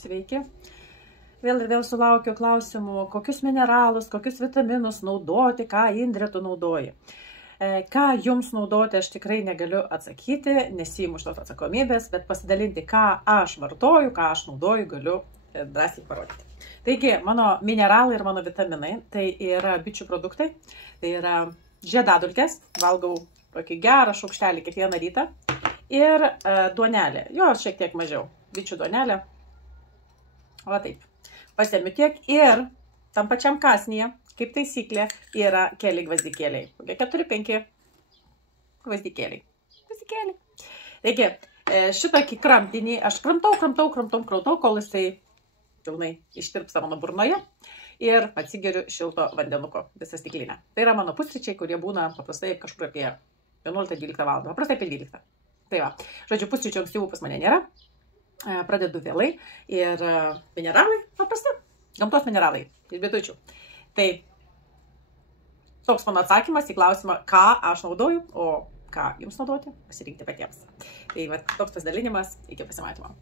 Sveiki. Vėl ir vėl sulaukiu klausimų, kokius mineralus, kokius vitaminus naudoti, ką Indrė tu naudoji. Ką jums naudoti, aš tikrai negaliu atsakyti, nesiimu šitos atsakomybės, bet pasidalinti, ką aš vartoju, ką aš naudoju, galiu drąsiai parodyti. Taigi, mano mineralai ir mano vitaminai, tai yra bičių produktai, tai yra žiedadulkės, valgau tokį gerą šaukštelį kiekvieną rytą, ir duonelė, jo šiek tiek mažiau, bičių duonelė, va taip. Pasėmiu tiek ir tam pačiam kąsnyje, kaip taisyklė, yra keli gvazdikėliai. 4-5 gvazdikėliai. Taigi, šitokį kramtinį aš kramtau, kol jisai pilnai ištirpsta mano burnoje ir atsigeriu šilto vandenuko visą stiklinę. Tai yra mano pusryčiai, kurie būna paprastai kažkur apie 11-12 valandą. Paprastai apie 12. Tai va, žodžiu, pusryčių ankstyvų pas mane nėra. Pradedu vėlai ir mineralai, paprasti, gamtos mineralai, iš bitučių. Tai toks mano atsakymas į klausimą, ką aš naudoju, o ką jums naudoti, pasirinkti patiems. Tai va, toks pasidalinimas, iki pasimatymo.